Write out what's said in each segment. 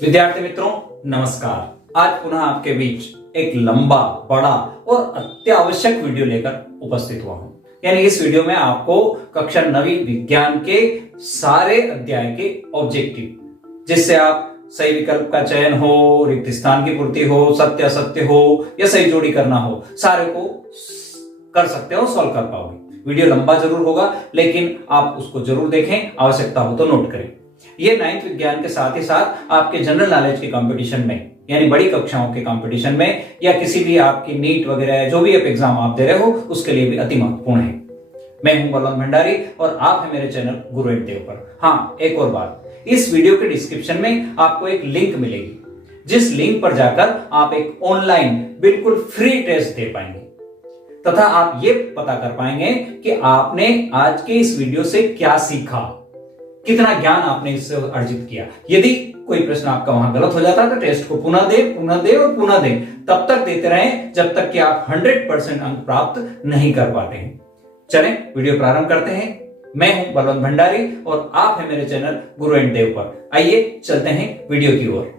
विद्यार्थी मित्रों नमस्कार। आज पुनः आपके बीच एक लंबा बड़ा और अत्यावश्यक वीडियो लेकर उपस्थित हुआ हूं। यानी इस वीडियो में आपको कक्षा 9वीं विज्ञान के सारे अध्याय के ऑब्जेक्टिव, जिससे आप सही विकल्प का चयन हो, रिक्त स्थान की पूर्ति हो, सत्य असत्य हो या सही जोड़ी करना हो, सारे को कर सकते हो, सॉल्व कर पाओगे। वीडियो लंबा जरूर होगा लेकिन आप उसको जरूर देखें, आवश्यकता हो तो नोट करें। ये 9th विज्ञान के साथ ही साथ आपके जनरल नॉलेज के कंपटीशन में, यानी बड़ी कक्षाओं के कंपटीशन में या किसी भी आपकी नीट वगैरह जो भी एग्जाम आप दे रहे हो उसके लिए भी अति महत्वपूर्ण है। मैं हूं बलवंत भंडारी और आप हैं मेरे चैनल गुरु एंड देव पर। हाँ, एक और बात, इस वीडियो के डिस्क्रिप्शन में आपको एक लिंक मिलेगी, जिस लिंक पर जाकर आप एक ऑनलाइन बिल्कुल फ्री टेस्ट दे पाएंगे तथा आप ये पता कर पाएंगे कि आपने आज के इस वीडियो से क्या सीखा, कितना ज्ञान आपने इससे अर्जित किया। यदि कोई प्रश्न आपका वहां गलत हो जाता है तो टेस्ट को पुनः दे और पुनः दे, तब तक देते रहें जब तक कि आप 100% अंक प्राप्त नहीं कर पाते हैं। चलें वीडियो प्रारंभ करते हैं। मैं हूं बलवंत भंडारी और आप हैं मेरे चैनल गुरु एंड देव पर। आइए चलते हैं वीडियो की ओर।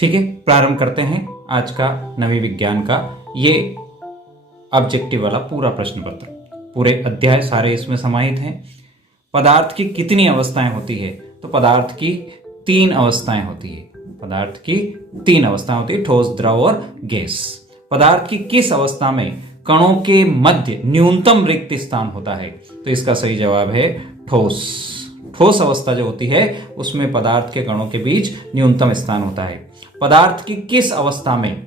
ठीक है, प्रारंभ करते हैं आज का 9वीं विज्ञान का ये ऑब्जेक्टिव वाला पूरा प्रश्न पत्र। पूरे अध्याय सारे इसमें समाहित हैं। पदार्थ की कितनी अवस्थाएं होती है? तो पदार्थ की 3 अवस्थाएं होती है। पदार्थ की 3 अवस्थाएं होती है, ठोस, द्रव और गैस। पदार्थ की किस अवस्था में कणों के मध्य न्यूनतम रिक्त स्थान होता है? तो इसका सही जवाब है ठोस। ठोस अवस्था जो होती है उसमें पदार्थ के कणों के बीच न्यूनतम स्थान होता है। पदार्थ की किस अवस्था में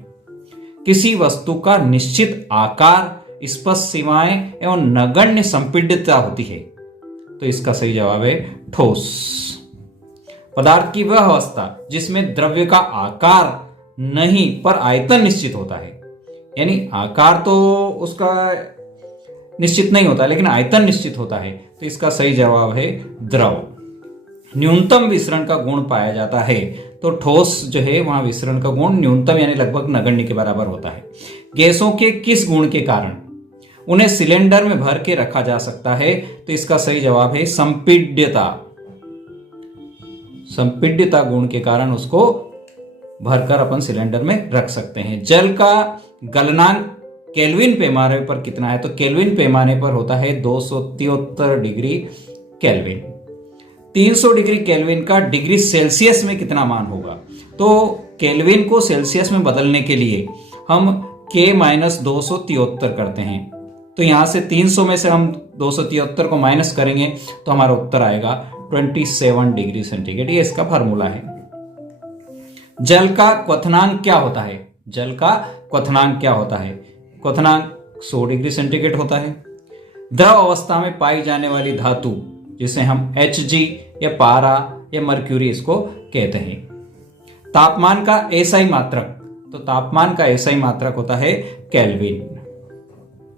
किसी वस्तु का निश्चित आकार, स्पष्ट सीमाएं एवं नगण्य संपीड्यता होती है? तो इसका सही जवाब है ठोस। पदार्थ की वह अवस्था जिसमें द्रव्य का आकार नहीं पर आयतन निश्चित होता है, यानी आकार तो उसका निश्चित नहीं होता लेकिन आयतन निश्चित होता है, तो इसका सही जवाब है द्रव। न्यूनतम विसरण का गुण पाया जाता है, तो ठोस जो है वहां विसरण का गुण न्यूनतम यानी लगभग नगण्य के बराबर होता है। गैसों के किस गुण के कारण उन्हें सिलेंडर में भर के रखा जा सकता है? तो इसका सही जवाब है संपीड्यता। संपीड्यता गुण के कारण उसको भरकर अपन सिलेंडर में रख सकते हैं। जल का गलनांक केल्विन पैमाने पर कितना है? तो केल्विन पैमाने पर होता है 273 डिग्री केल्विन। 300 डिग्री केल्विन का डिग्री सेल्सियस में कितना मान होगा? तो केल्विन को सेल्सियस में बदलने के लिए हम K-273 करते हैं, तो यहां से 300 में से हम 273 को माइनस करेंगे तो हमारा उत्तर आएगा 27 डिग्री सेंटीग्रेड। ये इसका फार्मूला है। जल का क्वथनांक क्या होता है? जल का क्वथनांक क्या होता है? क्वथनांक 100 डिग्री सेंटीग्रेड होता है। द्रव अवस्था में पाई जाने वाली धातु जिसे हम Hg या पारा या मर्क्यूरी इसको कहते हैं। तापमान का एसआई मात्रक, तो तापमान का एसआई मात्रक होता है केल्विन।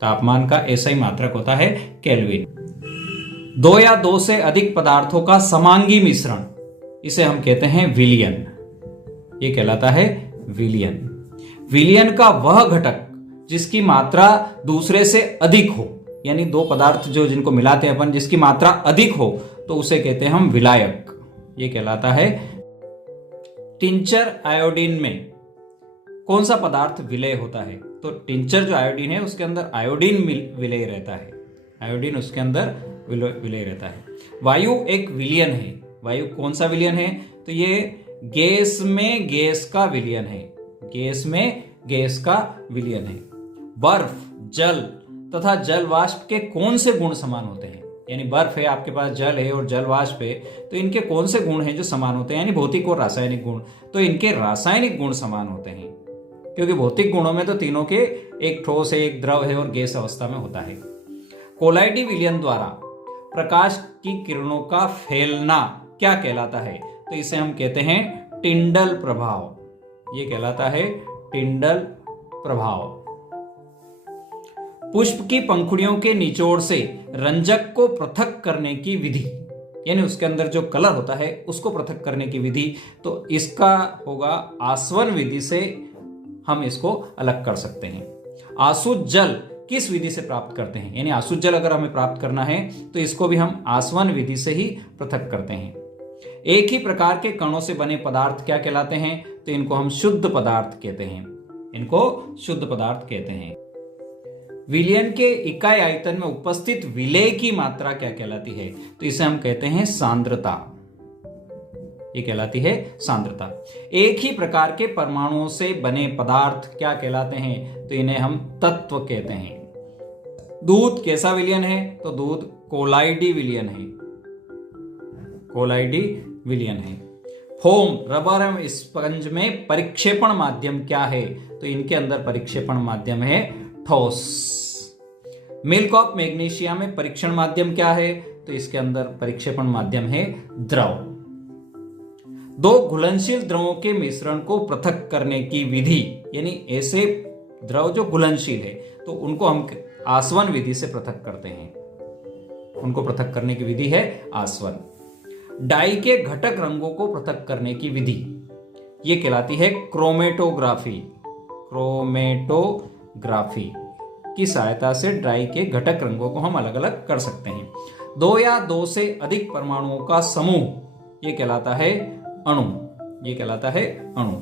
तापमान का एसआई मात्रक होता है केल्विन। 2 या 2 से अधिक पदार्थों का समांगी मिश्रण, इसे हम कहते हैं विलयन। ये कहलाता है विलयन। विलयन का वह घटक जिसकी मात्रा दूसरे से अधिक हो, यानी 2 पदार्थ जो जिनको मिलाते हैं अपन, जिसकी मात्रा अधिक हो तो उसे कहते हैं हम विलायक। ये कहलाता है। टिंचर आयोडीन में कौन सा पदार्थ विलय होता है? तो टिंचर जो आयोडीन है उसके अंदर आयोडीन विलय रहता है। आयोडीन उसके अंदर विलय रहता है। वायु एक विलयन है। वायु कौन सा विलयन है? तो ये गैस में गैस का विलयन है। गैस में गैस का विलयन है। बर्फ, जल तथा जल वाष्प के कौन से गुण समान होते हैं? यानी बर्फ है, आपके पास जल है और जल वाष्प है, तो इनके कौन से गुण हैं जो समान होते हैं? यानी भौतिक और रासायनिक गुण। तो इनके रासायनिक गुण समान होते हैं, क्योंकि भौतिक गुणों में तो तीनों के, एक ठोस है, एक द्रव है और गैस अवस्था में होता है। कोलाइडी विलयन द्वारा प्रकाश की किरणों का फैलना क्या कहलाता है? तो इसे हम कहते हैं टिंडल प्रभाव। ये कहलाता है टिंडल प्रभाव। पुष्प की पंखुड़ियों के निचोड़ से रंजक को पृथक करने की विधि, यानी उसके अंदर जो कलर होता है उसको पृथक करने की विधि, तो इसका होगा आसवन विधि से हम इसको अलग कर सकते हैं। आसुत जल किस विधि से प्राप्त करते हैं, यानी आसुत जल अगर हमें प्राप्त करना है तो इसको भी हम आसवन विधि से ही पृथक करते हैं। एक ही प्रकार के कणों से बने पदार्थ क्या कहलाते हैं, तो इनको हम शुद्ध पदार्थ कहते हैं, इनको शुद्ध पदार्थ कहते हैं। विलयन के इकाई आयतन में उपस्थित विलेय की मात्रा क्या कहलाती है, तो इसे हम कहते हैं सांद्रता, ये कहलाती है सांद्रता। एक ही प्रकार के परमाणुओं से बने पदार्थ क्या कहलाते हैं, तो इन्हें हम तत्व कहते हैं। दूध कैसा विलयन है, तो दूध कोलाइडी विलयन है, कोलाइडी विलयन है। फोम, रबर एवं स्पंज में परिक्षेपण माध्यम क्या है, तो इनके अंदर परिक्षेपण माध्यम है ठोस। मिल्क ऑफ मैग्नीशिया में परीक्षण माध्यम क्या है, तो इसके अंदर परिक्षेपण माध्यम है द्रव। दो घुलनशील द्रवों के मिश्रण को पृथक करने की विधि, यानी ऐसे द्रव जो घुलनशील है तो उनको हम आसवन विधि से पृथक करते हैं, उनको पृथक करने की विधि है आसवन। डाई के घटक रंगों को पृथक करने की विधि ये कहलाती है क्रोमेटोग्राफी। क्रोमेटोग्राफी की सहायता से डाई के घटक रंगों को हम अलग अलग कर सकते हैं। दो या दो से अधिक परमाणुओं का समूह ये कहलाता है अणु, ये कहलाता है अणु।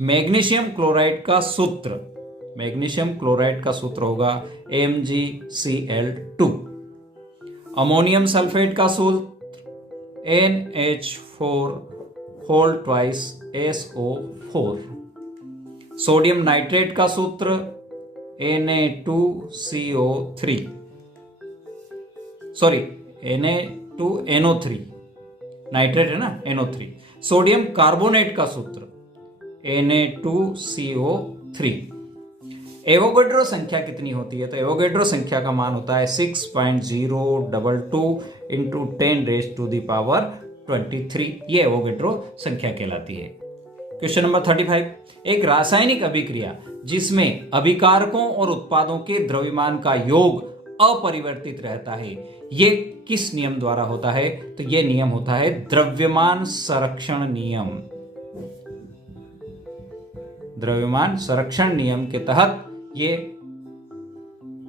मैग्नीशियम क्लोराइड का सूत्र, मैग्नीशियम क्लोराइड का सूत्र होगा MgCl2। अमोनियम सल्फेट का सूत्र NH4 whole twice SO4। Sodium nitrate का सूत्र Na2CO3, सॉरी Na2NO3, नाइट्रेट है ना NO3। सोडियम कार्बोनेट का सूत्र Na2CO3। एवोगैड्रो संख्या कितनी होती है, तो एवोगैड्रो संख्या का मान होता है 6.022 इंटू 10⁻23। ये एवोगैड्रो संख्या कहलाती है। क्वेश्चन नंबर 35, एक रासायनिक अभिक्रिया जिसमें अभिकारकों और उत्पादों के द्रव्यमान का योग अपरिवर्तित रहता है, ये किस नियम द्वारा होता है, तो ये नियम होता है द्रव्यमान संरक्षण नियम। द्रव्यमान संरक्षण नियम के तहत ये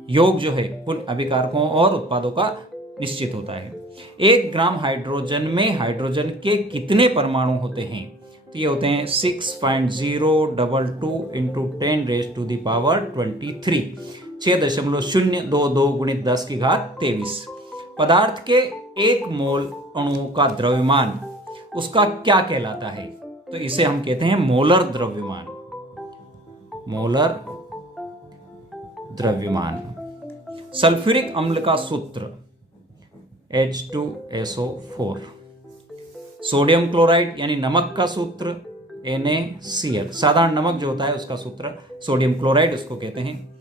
योग जो है उन अभिकारकों और उत्पादों का निश्चित होता है। 1 ग्राम हाइड्रोजन में हाइड्रोजन के कितने परमाणु होते हैं, तो ये होते हैं 6.022 इंटू 10⁻23, 6.022 गुणित 10⁻23। पदार्थ के 1 मोल अणुओं का द्रव्यमान उसका क्या कहलाता है, तो इसे हम कहते हैं मोलर द्रव्यमान, मोलर द्रव्यमान। सल्फ्यूरिक अम्ल का सूत्र H2SO4। सोडियम क्लोराइड यानी नमक का सूत्र NaCl, साधारण नमक जो होता है उसका सूत्र सोडियम क्लोराइड उसको कहते हैं।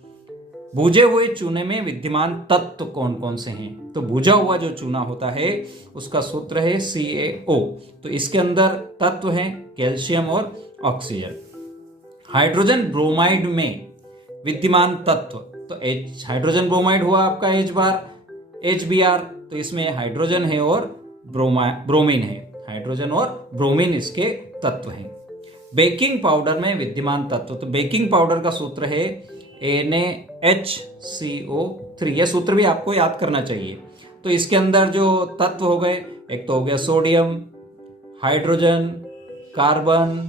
भुजे हुए चूने में विद्यमान तत्व कौन कौन से हैं, तो भुजा हुआ जो चूना होता है उसका सूत्र है CaO, तो इसके अंदर तत्व हैं कैल्शियम और ऑक्सीजन। हाइड्रोजन ब्रोमाइड में विद्यमान तत्व, तो हाइड्रोजन ब्रोमाइड हुआ आपका HBr, तो इसमें हाइड्रोजन है और ब्रोमीन है, हाइड्रोजन और ब्रोमीन इसके तत्व हैं। बेकिंग पाउडर में विद्यमान तत्व, तो बेकिंग पाउडर का सूत्र है NaHCO3, यह सूत्र भी आपको याद करना चाहिए। तो इसके अंदर जो तत्व हो गए, एक तो हो गया सोडियम, हाइड्रोजन, कार्बन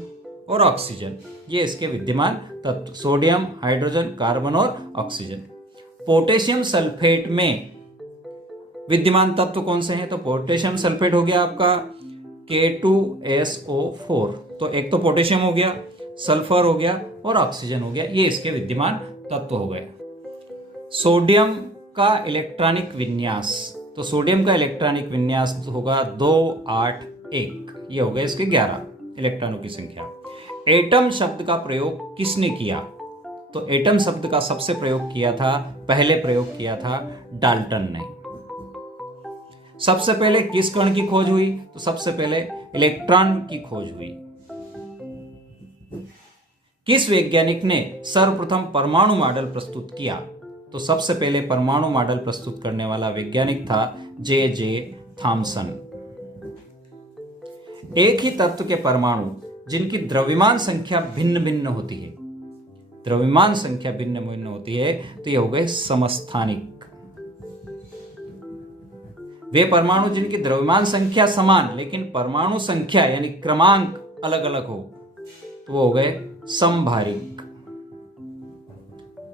और ऑक्सीजन, ये इसके विद्यमान तत्व, सोडियम, हाइड्रोजन, कार्बन और ऑक्सीजन। पोटेशियम सल्फेट में विद्यमान तत्व कौन से हैं, तो पोटेशियम सल्फेट हो गया आपका K2SO4, तो एक तो पोटेशियम हो गया, सल्फर हो गया और ऑक्सीजन हो गया, ये इसके विद्यमान तत्व हो गए। सोडियम का इलेक्ट्रॉनिक विन्यास, तो सोडियम का इलेक्ट्रॉनिक विन्यास होगा 281, ये हो गए इसके 11 इलेक्ट्रॉनों की संख्या। एटम शब्द का प्रयोग किसने किया, तो एटम शब्द का सबसे प्रयोग किया था, पहले प्रयोग किया था डाल्टन ने। सबसे पहले किस कण की खोज हुई, तो सबसे पहले इलेक्ट्रॉन की खोज हुई। किस वैज्ञानिक ने सर्वप्रथम परमाणु मॉडल प्रस्तुत किया, तो सबसे पहले परमाणु मॉडल प्रस्तुत करने वाला वैज्ञानिक था J.J. थॉमसन। एक ही तत्व के परमाणु जिनकी द्रव्यमान संख्या भिन्न भिन्न होती है, द्रव्यमान संख्या भिन्न भिन्न होती है तो ये हो गए समस्थानिक। वे परमाणु जिनकी द्रव्यमान संख्या समान लेकिन परमाणु संख्या यानी क्रमांक अलग अलग हो तो वो हो गए समभारिक।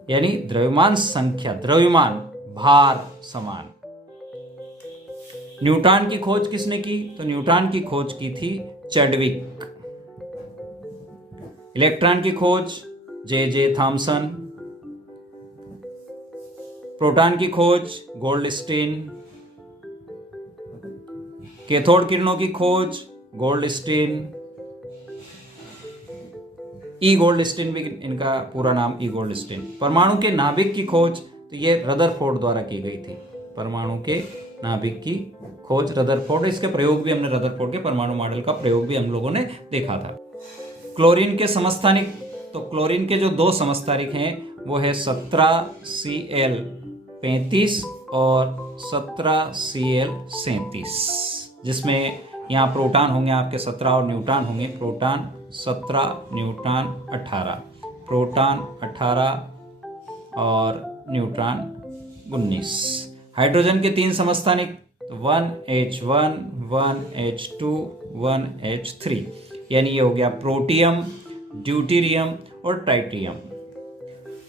यानी द्रव्यमान संख्या, द्रव्यमान, भार समान। न्यूटन की खोज किसने की? तो न्यूटन की खोज की थी चैडविक। इलेक्ट्रॉन की खोज जे थॉमसन। प्रोटॉन की खोज गोल्डस्टीन। कैथोड किरणों की खोज गोल्डस्टीन। ई गोल्डस्टीन भी इनका पूरा नाम ई गोल्डस्टीन। परमाणु के नाभिक की खोज तो ये रदरफोर्ड द्वारा की गई थी। परमाणु के नाभिक की खोज रदरफोर्ड, इसके प्रयोग भी हमने रदरफोर्ड के परमाणु मॉडल का प्रयोग भी हम लोगों ने देखा था। क्लोरीन के समस्थानिक, तो क्लोरीन के जो दो समस्थानिक हैं वो है 17Cl35 और 17Cl37, जिसमें यहाँ प्रोटॉन होंगे आपके 17 और न्यूट्रॉन होंगे। प्रोटॉन 17, न्यूट्रॉन 18, प्रोटॉन 18 और न्यूट्रॉन 19। हाइड्रोजन के 3 समस्थानिक 1H1, 1H2, 1H3, यानी ये हो गया प्रोटियम, ड्यूटेरियम और ट्राइटियम।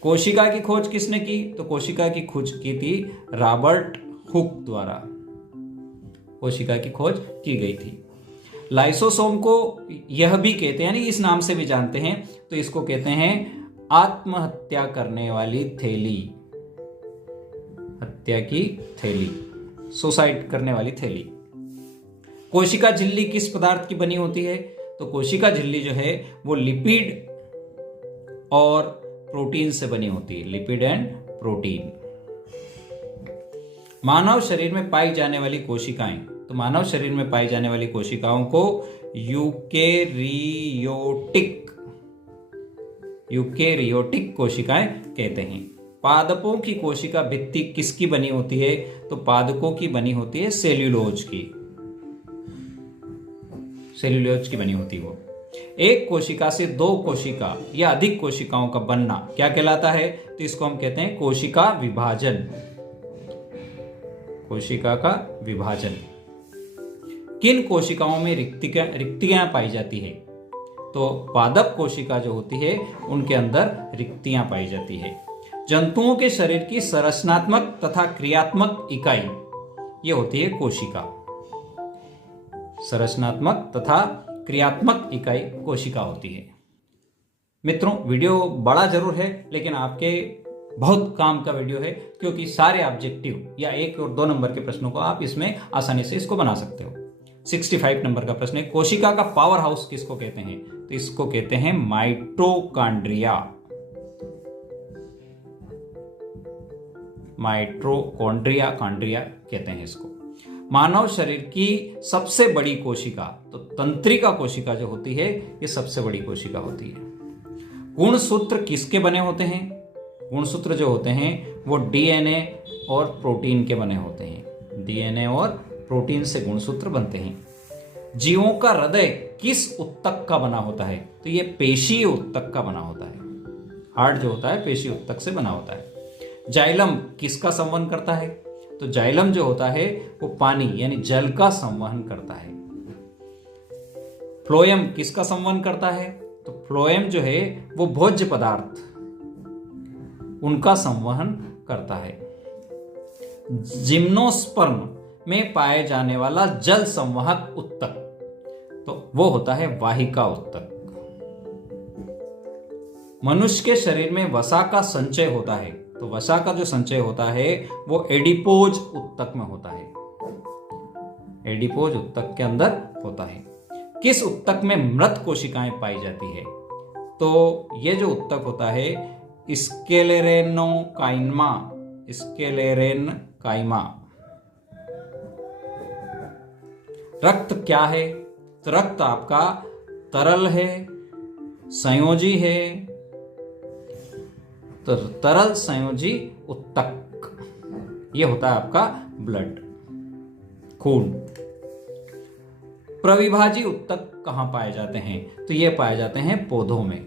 कोशिका की खोज किसने की? तो कोशिका की खोज की थी रॉबर्ट हुक द्वारा। कोशिका की खोज की गई थी। लाइसोसोम को यह भी कहते हैं, यानी इस नाम से भी जानते हैं, तो इसको कहते हैं आत्महत्या करने वाली थैली। हत्या की थैली, सुसाइड करने वाली थैली। कोशिका झिल्ली किस पदार्थ की बनी होती है? तो कोशिका झिल्ली जो है वो लिपिड और प्रोटीन से बनी होती है। Lipid and protein. मानव शरीर में पाई जाने वाली कोशिकाएं, तो मानव शरीर में पाई जाने वाली कोशिकाओं को यूकेरियोटिक कोशिकाएं कहते हैं। पादपों की कोशिका भित्ति किसकी बनी होती है? तो पादपों की बनी होती है सेल्यूलोज की। सेल्यूलोज की बनी होती है वो। एक कोशिका से 2 कोशिका या अधिक कोशिकाओं का बनना क्या कहलाता है? तो इसको हम कहते हैं कोशिका विभाजन। कोशिका का विभाजन। किन कोशिकाओं में रिक्तियां पाई जाती है? तो पादप कोशिका जो होती है उनके अंदर रिक्तियां पाई जाती है। जंतुओं के शरीर की संरचनात्मक तथा क्रियात्मक इकाई ये होती है कोशिका। संरचनात्मक तथा क्रियात्मक इकाई कोशिका होती है। मित्रों, वीडियो बड़ा जरूर है लेकिन आपके बहुत काम का वीडियो है, क्योंकि सारे ऑब्जेक्टिव या 1 और 2 नंबर के प्रश्नों को आप इसमें आसानी से इसको बना सकते हो। 65 नंबर का प्रश्न है, कोशिका का पावर हाउस किसको कहते हैं? तो इसको कहते हैं माइटोकॉन्ड्रिया। कांड्रिया कहते हैं इसको। मानव शरीर की सबसे बड़ी कोशिका, तो तंत्रिका कोशिका जो होती है ये सबसे बड़ी कोशिका होती है। गुणसूत्र किसके बने होते हैं? गुणसूत्र जो होते हैं वो डीएनए और प्रोटीन के बने होते हैं। डीएनए और प्रोटीन से गुणसूत्र बनते हैं। जीवों का हृदय किस उत्तक का बना होता है? तो ये पेशीय उत्तक का बना होता है। हार्ट जो होता है पेशीय उत्तक से बना होता है। जाइलम किसका संवहन करता है? तो जाइलम जो होता है वो पानी यानी जल का संवहन करता है। फ्लोएम किसका संवहन करता है? तो फ्लोएम जो है वो भोज्य पदार्थ उनका संवहन करता है। जिम्नोस्पर्म में पाए जाने वाला जल संवाहक उत्तक, तो वो होता है वाहिका उत्तक। मनुष्य के शरीर में वसा का संचय होता है, तो वसा का जो संचय होता है वो एडिपोज उत्तक में होता है। एडिपोज उत्तक के अंदर होता है। किस उत्तक में मृत कोशिकाएं पाई जाती है? तो ये जो उत्तक होता है स्क्लेरेनकाइमा। रक्त क्या है? तो रक्त आपका तरल है, संयोजी है, तो तरल संयोजी उत्तक ये होता है आपका ब्लड, खून। प्रविभाजी उत्तक कहां पाए जाते हैं? तो ये पाए जाते हैं पौधों में।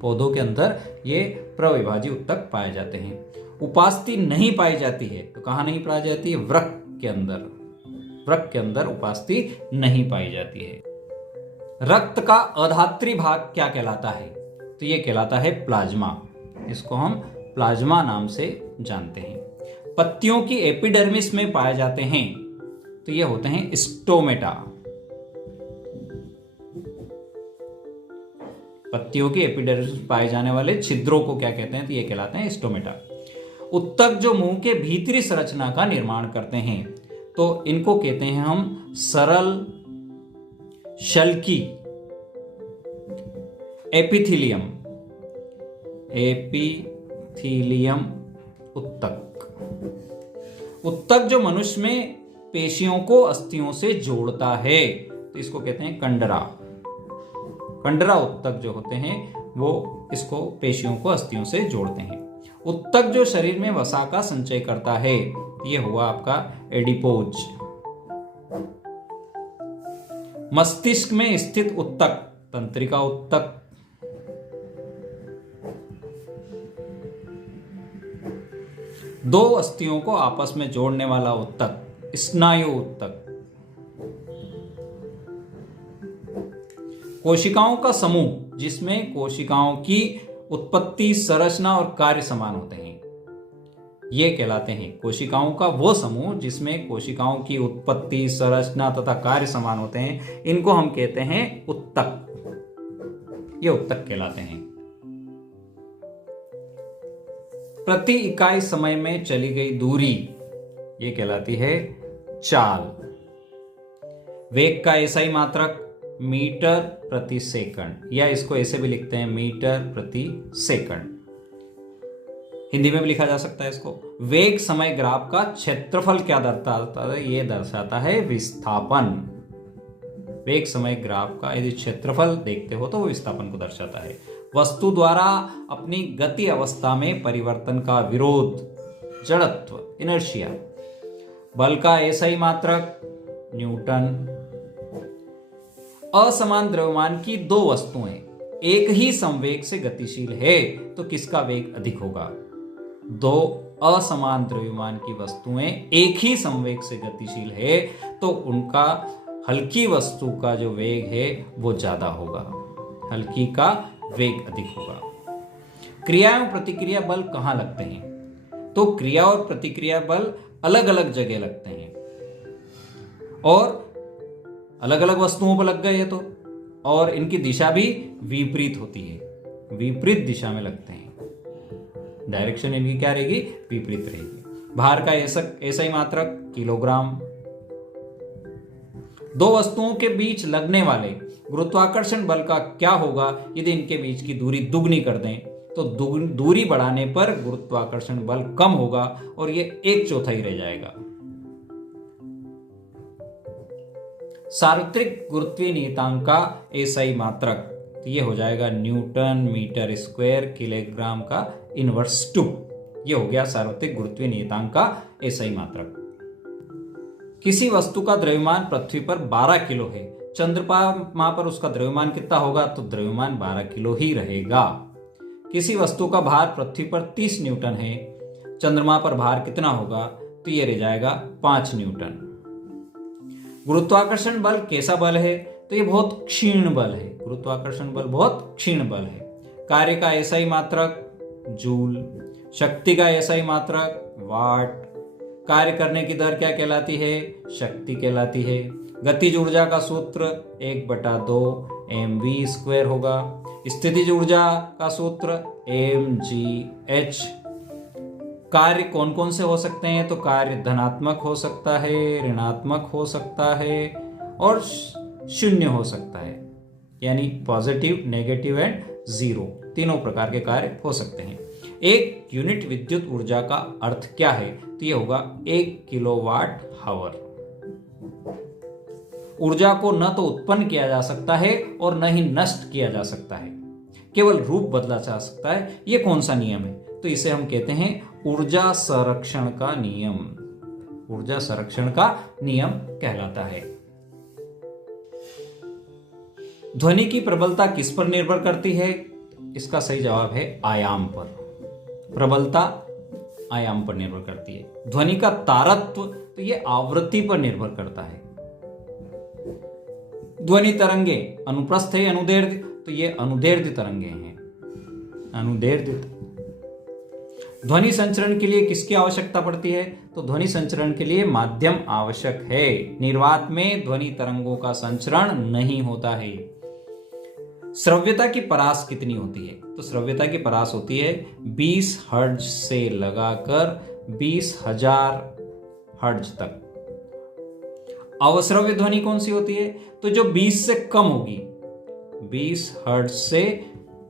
पौधों के अंदर ये प्रविभाज्य उत्तक पाए जाते हैं। उपास्थि नहीं पाई जाती है तो कहाँ नहीं पाई जाती है? वृक्क के अंदर। वृक्क के अंदर उपास्थि नहीं पाई जाती है। रक्त का अधात्री भाग क्या कहलाता है? तो ये कहलाता है प्लाज्मा। इसको हम प्लाज्मा नाम से जानते हैं। पत्तियों की एपिडर्मिस में पाए जाते हैं तो ये होते हैं स्टोमेटा। पत्तियों की एपिडर्मिस में पाए जाने वाले छिद्रों को क्या कहते हैं? तो ये कहलाते हैं स्टोमेटा। उत्तक जो मुंह के भीतरी संरचना का निर्माण करते हैं तो इनको कहते हैं हम सरल शल्की एपिथीलियम। एपिथीलियम उत्तक। उत्तक जो मनुष्य में पेशियों को अस्थियों से जोड़ता है तो इसको कहते हैं कंडरा। कंडरा उत्तक जो होते हैं वो इसको पेशियों को अस्थियों से जोड़ते हैं। उत्तक जो शरीर में वसा का संचय करता है ये हुआ आपका एडिपोज। मस्तिष्क में स्थित उत्तक तंत्रिका उत्तक। दो अस्थियों को आपस में जोड़ने वाला उत्तक स्नायु उत्तक। कोशिकाओं का समूह जिसमें कोशिकाओं की उत्पत्ति, संरचना और कार्य समान होते हैं ये कहलाते हैं। कोशिकाओं का वो समूह जिसमें कोशिकाओं की उत्पत्ति, संरचना तथा कार्य समान होते हैं इनको हम कहते हैं उत्तक। ये उत्तक कहलाते हैं। प्रति इकाई समय में चली गई दूरी ये कहलाती है चाल। वेग का एसआई मात्रक मीटर प्रति सेकंड, या इसको ऐसे भी लिखते हैं मीटर प्रति सेकंड। हिंदी में भी लिखा जा सकता है इसको। वेग समय ग्राफ का क्षेत्रफल क्या दर्शाता है? ये दर्शाता है विस्थापन। वेग समय ग्राफ का यदि क्षेत्रफल देखते हो तो वो विस्थापन को दर्शाता है। वस्तु द्वारा अपनी गति अवस्था में परिवर्तन का विरोध जड़त्व इनर्शिया। बल का एसआई मात्रक न्यूटन। असमान द्रव्यमान की दो वस्तुएं एक ही संवेग से गतिशील है तो किसका वेग अधिक होगा? दो असमान द्रव्यमान की वस्तुएं एक ही संवेग से गतिशील है तो उनका हल्की वस्तु का जो वेग है वो ज्यादा होगा। हल्की का वेग अधिक होगा। क्रिया एवं प्रतिक्रिया बल कहां लगते हैं? तो क्रिया और प्रतिक्रिया बल अलग अलग जगह लगते हैं और अलग अलग वस्तुओं पर लग गए तो, और इनकी दिशा भी विपरीत होती है। विपरीत दिशा में लगते हैं। डायरेक्शन इनकी क्या रहेगी? विपरीत रहेगी। भार का एसआई मात्रक किलोग्राम। दो वस्तुओं के बीच लगने वाले गुरुत्वाकर्षण बल का क्या होगा यदि इनके बीच की दूरी दुगनी कर दें? तो दूरी बढ़ाने पर गुरुत्वाकर्षण बल कम होगा और ये 1/4 रह जाएगा। सार्वत्रिक गुरुत्वीय नियतांक का एसआई मात्रक तो ये हो जाएगा न्यूटन मीटर स्क्वायर किलोग्राम का इनवर्स 2। ये हो गया सार्वत्रिक गुरुत्वीय नियतांक का एसआई मात्रक। किसी वस्तु का द्रव्यमान पृथ्वी पर 12 किलो है, चंद्रमा पर उसका द्रव्यमान कितना होगा? तो द्रव्यमान 12 किलो ही रहेगा। किसी वस्तु का भार पृथ्वी पर 30 न्यूटन है, चंद्रमा पर भार कितना होगा? तो ये रह जाएगा 5 न्यूटन। गुरुत्वाकर्षण बल कैसा बल है? तो ये बहुत क्षीण बल है। गुरुत्वाकर्षण बल बहुत क्षीण बल है। कार्य का एसआई मात्रक जूल। शक्ति का एसआई मात्रक वाट। कार्य करने की दर क्या कहलाती है? शक्ति कहलाती है। गतिज ऊर्जा का सूत्र 1/2 mv² होगा। स्थितिज ऊर्जा का सूत्र mgh। कार्य कौन कौन से हो सकते हैं? तो कार्य धनात्मक हो सकता है, ऋणात्मक हो सकता है और शून्य हो सकता है, यानी पॉजिटिव, नेगेटिव एंड जीरो, तीनों प्रकार के कार्य हो सकते हैं। एक यूनिट विद्युत ऊर्जा का अर्थ क्या है? तो यह होगा 1 किलोवाट हावर। ऊर्जा को न तो उत्पन्न किया जा सकता है और न ही नष्ट किया जा सकता है, केवल रूप बदला जा सकता है। यह कौन सा नियम है? तो इसे हम कहते हैं ऊर्जा संरक्षण का नियम। ऊर्जा संरक्षण का नियम कहलाता है। ध्वनि की प्रबलता किस पर निर्भर करती है? इसका सही जवाब है आयाम पर। प्रबलता आयाम पर निर्भर करती है। ध्वनि का तारत्व तो ये आवृत्ति पर निर्भर करता है। ध्वनि तरंगे अनुप्रस्थ है अनुदैर्ध्य, तो ये अनुदैर्ध्य तरंगे हैं, अनुदैर्ध्य। ध्वनि संचरण के लिए किसकी आवश्यकता पड़ती है? तो ध्वनि संचरण के लिए माध्यम आवश्यक है। निर्वात में ध्वनि तरंगों का संचरण नहीं होता है। श्रव्यता की परास कितनी होती है? तो श्रव्यता की परास होती है 20 हर्ट्ज से लगाकर 20,000 हर्ट्ज तक। अवश्रव्य ध्वनि कौन सी होती है? तो जो 20 से कम होगी, 20 हर्ट्ज से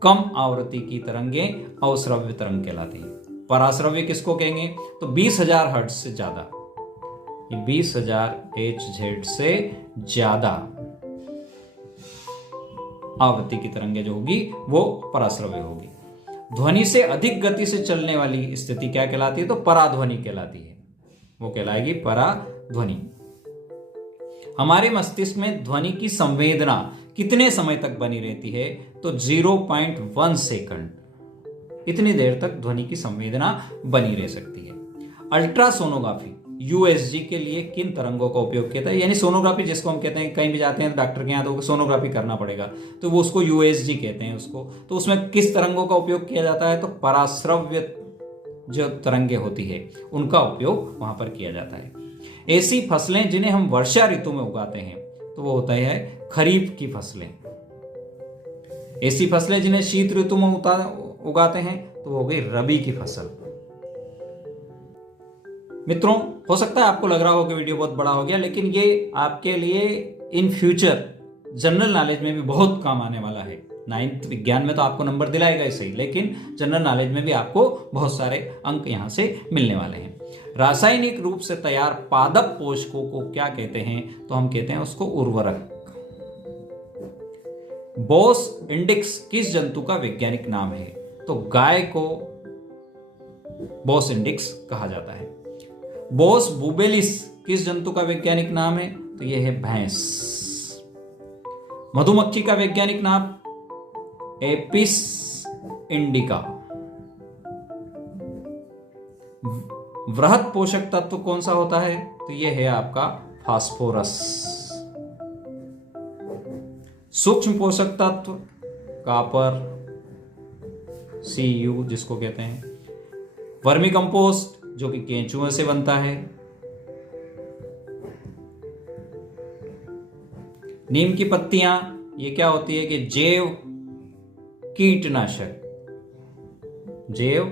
कम आवृत्ति की तरंगे अवश्रव्य तरंग कहलाती है। पराश्रव्य किसको कहेंगे? तो 20,000 हर्ट्ज से ज्यादा, 20,000 HZ से ज्यादा आवृत्ति की तरंगे जो होगी वो पराश्रव्य होगी। ध्वनि से अधिक गति से चलने वाली स्थिति क्या कहलाती है? तो पराध्वनि कहलाती है, वो कहलाएगी पराध्वनि। हमारे मस्तिष्क में ध्वनि की संवेदना कितने समय तक बनी रहती है? तो 0.1 सेकंड, इतनी देर तक ध्वनि की संवेदना बनी रह सकती है। अल्ट्रासोनोग्राफी USG के लिए किन तरंगों का उपयोग किया था? यानी सोनोग्राफी जिसको हम कहते हैं, कहीं भी जाते हैं डॉक्टर के यहाँ तो सोनोग्राफी करना पड़ेगा, तो वो उसको USG कहते हैं उसको। तो उसमें किस तरंगों का उपयोग किया जाता है? तो पराश्रव्य जो तरंगे होती है उनका उपयोग वहां पर किया जाता है। ऐसी फसलें जिन्हें हम वर्षा ऋतु में उगाते हैं तो वो होता है खरीफ की फसलें। ऐसी फसलें जिन्हें शीत ऋतु में उगाते हैं तो वो हो गई रबी की फसल। मित्रों, हो सकता है आपको लग रहा हो कि वीडियो बहुत बड़ा हो गया, लेकिन ये आपके लिए इन फ्यूचर जनरल नॉलेज में भी बहुत काम आने वाला है। 9th विज्ञान में तो आपको नंबर दिलाएगा ही सही, लेकिन जनरल नॉलेज में भी आपको बहुत सारे अंक यहां से मिलने वाले हैं। रासायनिक रूप से तैयार पादप पोषकों को क्या कहते हैं? तो हम कहते हैं उसको उर्वरक। बोस इंडिक्स किस जंतु का वैज्ञानिक नाम है? तो गाय को बोस इंडिक्स कहा जाता है। बोस बुबेलिस किस जंतु का वैज्ञानिक नाम है? तो यह है भैंस। मधुमक्खी का वैज्ञानिक नाम एपिस इंडिका। वृहद पोषक तत्व कौन सा होता है? तो यह है आपका फास्फोरस। सूक्ष्म पोषक तत्व कॉपर Cu जिसको कहते हैं। वर्मी कंपोस्ट जो कि केंचुए से बनता है। नीम की पत्तियां ये क्या होती है कि जैव कीटनाशक, जैव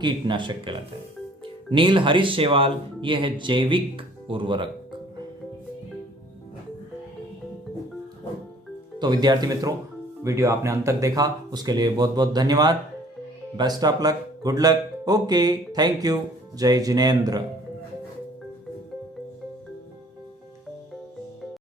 कीटनाशक कहलाता है। नील हरित शैवाल ये है जैविक उर्वरक। तो विद्यार्थी मित्रों, वीडियो आपने अंत तक देखा उसके लिए बहुत बहुत धन्यवाद। Best of luck, good luck, okay, thank you, जय जिनेंद्र।